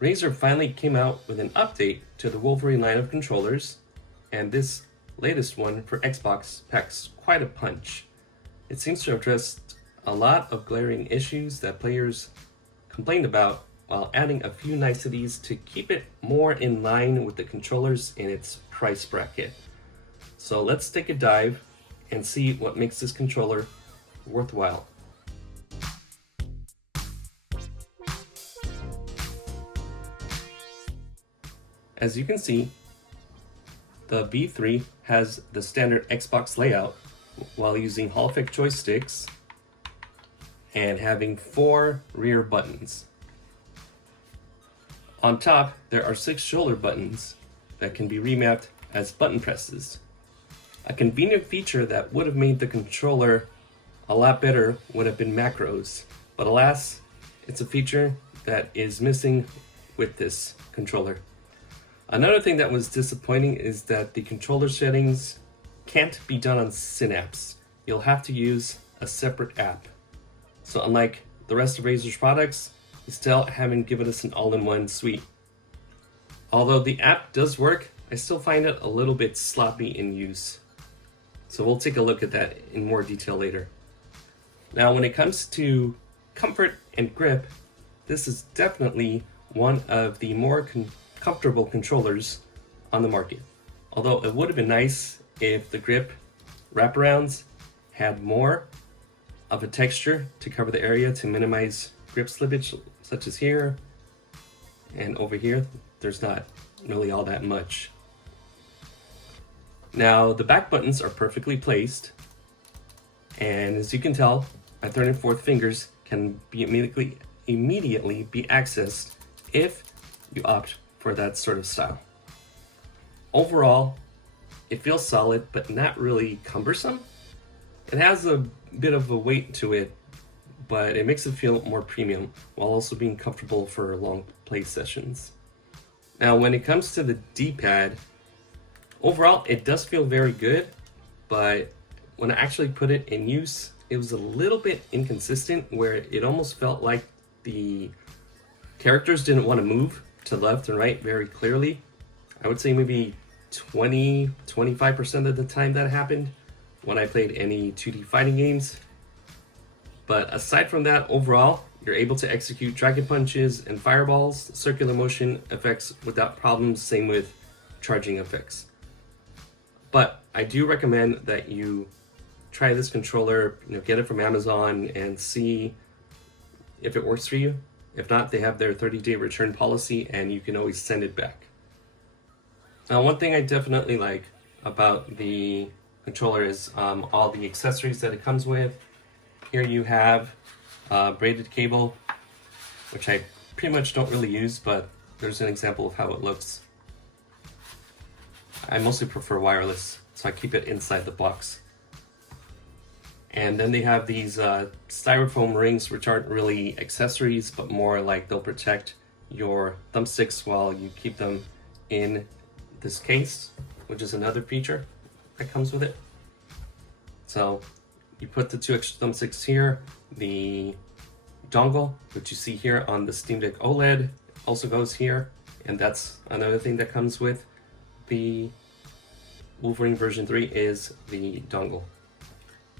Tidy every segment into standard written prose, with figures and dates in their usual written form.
Razer finally came out with an update to the Wolverine line of controllers, and this latest one for Xbox packs quite a punch. It seems to address a lot of glaring issues that players complained about while adding a few niceties to keep it more in line with the controllers in its price bracket. So let's take a dive and see what makes this controller worthwhile. As you can see, the V3 has the standard Xbox layout while using Hall effect joysticks and having 4 rear buttons. On top, there are 6 shoulder buttons that can be remapped as button presses. A convenient feature that would have made the controller a lot better would have been macros, but alas, it's a feature that is missing with this controller. Another thing that was disappointing is that the controller settings can't be done on Synapse. You'll have to use a separate app. So unlike the rest of Razer's products, they still haven't given us an all-in-one suite. Although the app does work, I still find it a little bit sloppy in use. So we'll take a look at that in more detail later. Now when it comes to comfort and grip, this is definitely one of the more comfortable controllers on the market. Although it would have been nice if the grip wraparounds had more of a texture to cover the area to minimize grip slippage, such as here and over here. There's not really all that much. Now the back buttons are perfectly placed, and as you can tell, my third and fourth fingers can be immediately be accessed if you opt for that sort of style. Overall, it feels solid but not really cumbersome. It has a bit of a weight to it, but it makes it feel more premium while also being comfortable for long play sessions. Now when it comes to the D-pad, overall it does feel very good, but when I actually put it in use, it was a little bit inconsistent where it almost felt like the characters didn't want to move to left and right very clearly. I would say maybe 20-25% of the time that happened when I played any 2D fighting games. But aside from that, overall, you're able to execute dragon punches and fireballs, circular motion effects without problems, same with charging effects. But I do recommend that you try this controller, get it from Amazon and see if it works for you. If not, they have their 30-day return policy and you can always send it back. Now, one thing I definitely like about the controller is all the accessories that it comes with. Here you have braided cable, which I pretty much don't really use, but there's an example of how it looks. I mostly prefer wireless, so I keep it inside the box. And then they have these styrofoam rings, which aren't really accessories, but more like they'll protect your thumbsticks while you keep them in this case, which is another feature that comes with it. So you put the 2 extra thumbsticks here. The dongle, which you see here on the Steam Deck OLED, also goes here, and that's another thing that comes with the Wolverine version 3 is the dongle.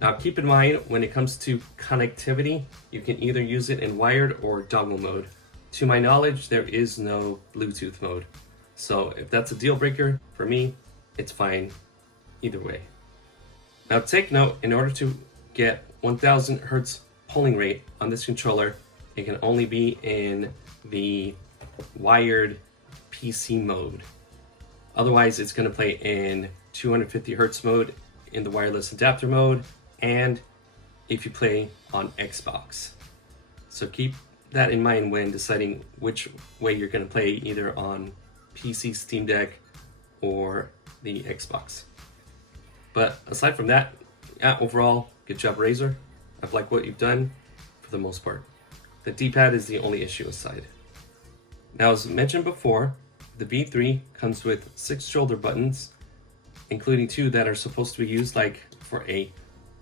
Now keep in mind, when it comes to connectivity, you can either use it in wired or dongle mode. To my knowledge, there is no Bluetooth mode. So if that's a deal breaker, for me, it's fine either way. Now take note, in order to get 1000 Hertz polling rate on this controller, it can only be in the wired PC mode. Otherwise, it's going to play in 250 Hertz mode in the wireless adapter mode, and if you play on Xbox. So keep that in mind when deciding which way you're going to play, either on PC, Steam Deck, or the Xbox. But aside from that, overall, good job Razer. I've liked what you've done for the most part. The D-pad is the only issue aside. Now, as mentioned before, the V3 comes with 6 shoulder buttons, including 2 that are supposed to be used like for a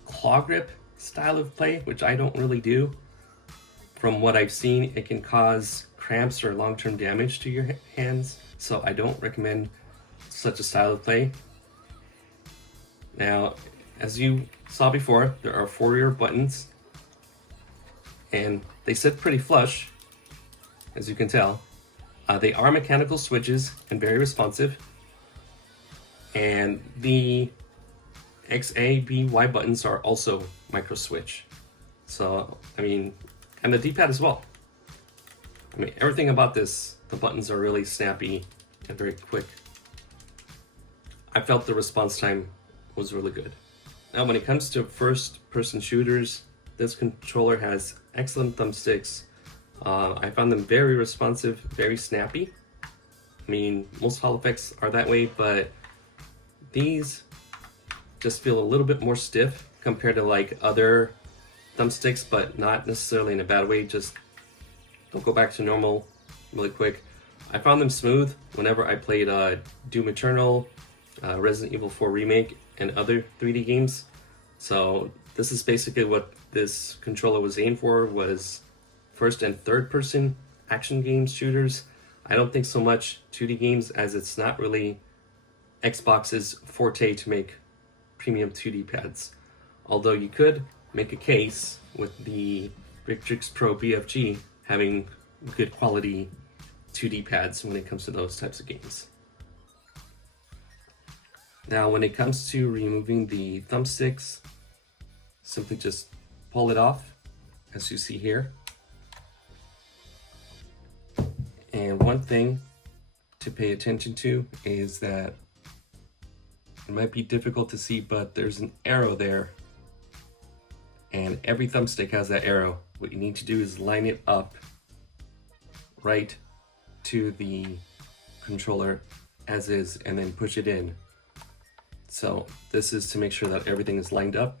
claw grip style of play, which I don't really do. From what I've seen, it can cause cramps or long-term damage to your hands, so I don't recommend such a style of play. Now, as you saw before, there are 4 rear buttons, and they sit pretty flush, as you can tell. They are mechanical switches and very responsive, and the X, A, B, Y buttons are also micro switch. So, I mean, and the D-pad as well. I mean, everything about this, the buttons are really snappy and very quick. I felt the response time was really good. Now, when it comes to first-person shooters, this controller has excellent thumbsticks. I found them very responsive, very snappy. I mean, most Hall effects are that way, but these just feel a little bit more stiff compared to like other thumbsticks, but not necessarily in a bad way. Just they'll go back to normal really quick. I found them smooth whenever I played Doom Eternal, Resident Evil 4 Remake, and other 3D games. So this is basically what this controller was aimed for, was first and third person action games, shooters. I don't think so much 2D games, as it's not really Xbox's forte to make premium 2D pads. Although you could make a case with the Victrix Pro BFG having good quality 2D pads when it comes to those types of games. Now, when it comes to removing the thumbsticks, simply just pull it off, as you see here. And one thing to pay attention to is that it might be difficult to see, but there's an arrow there. And every thumbstick has that arrow. What you need to do is line it up right to the controller as is, and then push it in. So this is to make sure that everything is lined up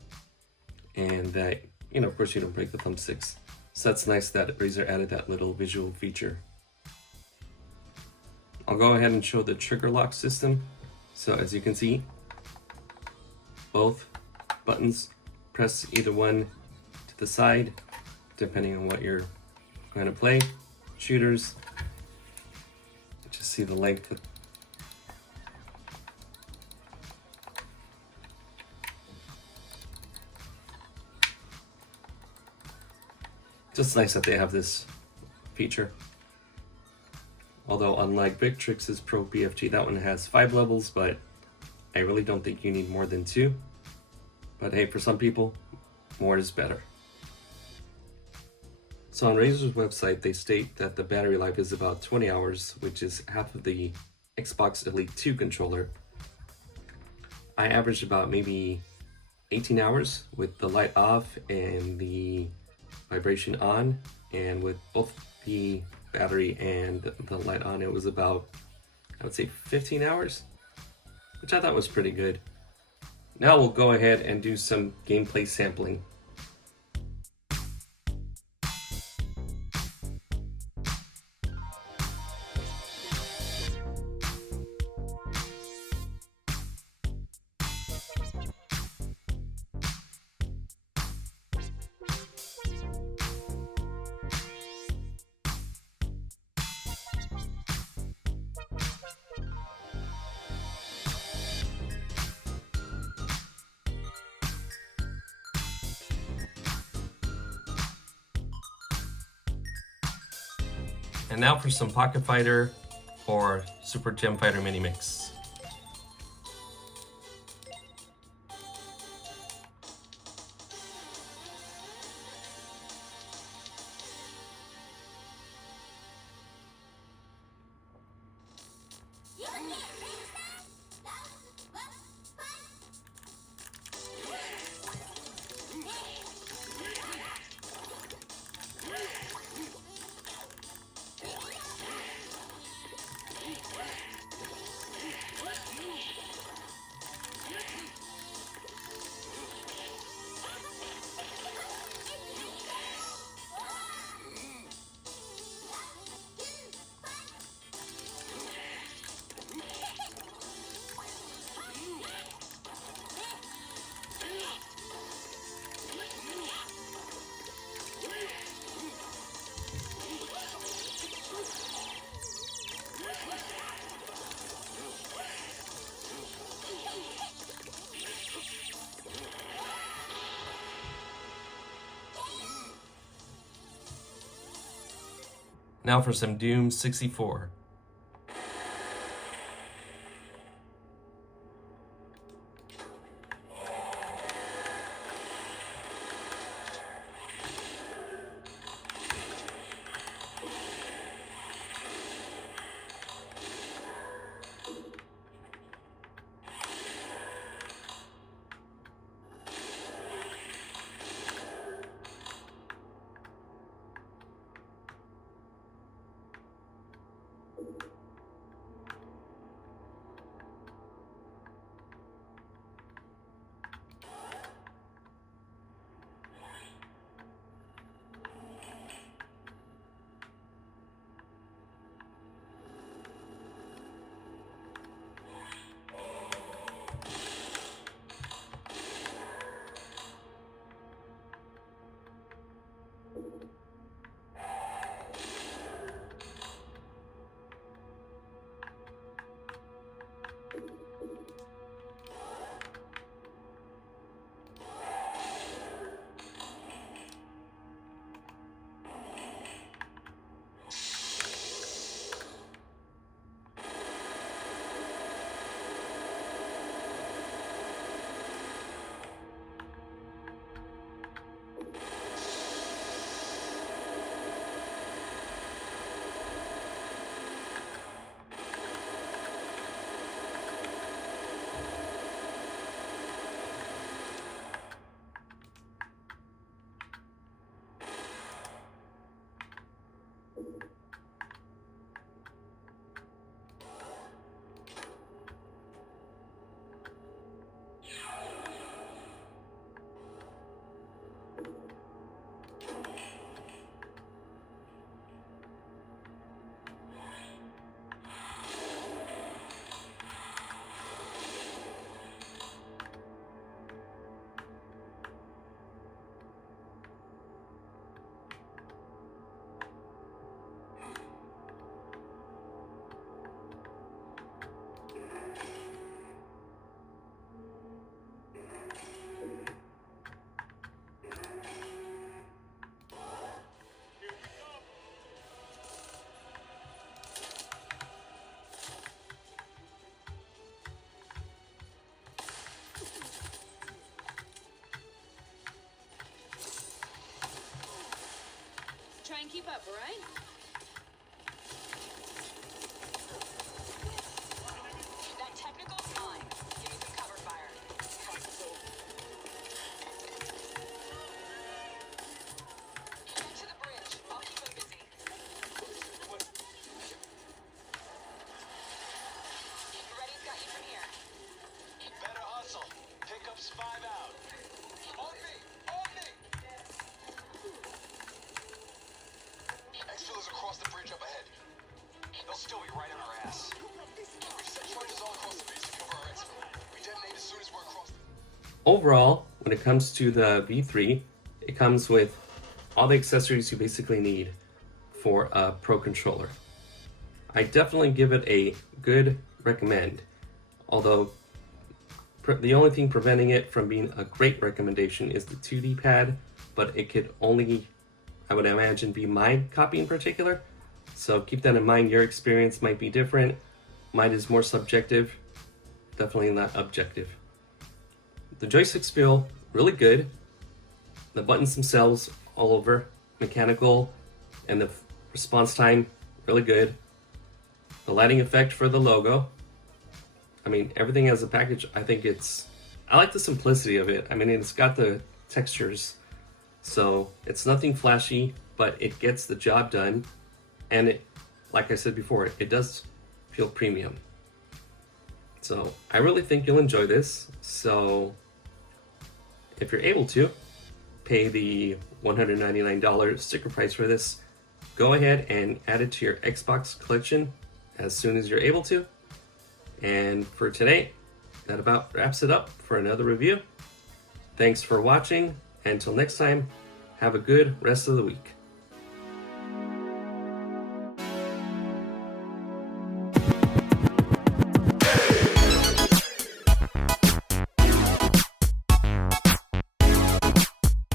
and that, you know, of course you don't break the thumbsticks. So that's nice that Razer added that little visual feature. I'll go ahead and show the trigger lock system. So as you can see, both buttons press either one to the side, depending on what you're going to play. Shooters, just see the length of just nice that they have this feature. Although unlike Victrix's Pro BFG, that one has 5 levels, but I really don't think you need more than 2. But hey, for some people, more is better. So on Razer's website, they state that the battery life is about 20 hours, which is half of the Xbox Elite 2 controller. I averaged about maybe 18 hours with the light off and the vibration on, and with both the battery and the light on, it was about, I would say, 15 hours, which I thought was pretty good. Now we'll go ahead and do some gameplay sampling. And now for some Pocket Fighter or Super Gem Fighter mini mix. Now for some Doom 64. Try and keep up, all right? That technical's mine. Give me some cover fire. Get to the bridge. I'll keep them busy. Ready's got you from here. Better hustle. Pickup's 5 out. On me! On me! Exfil is across the bridge up ahead. They'll still be right on our ass. We've set charges all across the base to cover our exfil. We detonate as soon as we're across the... Overall, when it comes to the V3, it comes with all the accessories you basically need for a pro controller. I definitely give it a good recommend, although the only thing preventing it from being a great recommendation is the 2D pad, but it could only, I would imagine, be my copy in particular. So keep that in mind. Your experience might be different. Mine is more subjective, definitely not objective. The joysticks feel really good. The buttons themselves, all over, mechanical, and the response time, really good. The lighting effect for the logo. I mean, everything as a package, I like the simplicity of it. I mean, it's got the textures, so it's nothing flashy, but it gets the job done. And it, like I said before, it does feel premium. So I really think you'll enjoy this. So if you're able to pay the $199 sticker price for this, go ahead and add it to your Xbox collection as soon as you're able to. And for today, that about wraps it up for another review. Thanks for watching. Until next time, have a good rest of the week.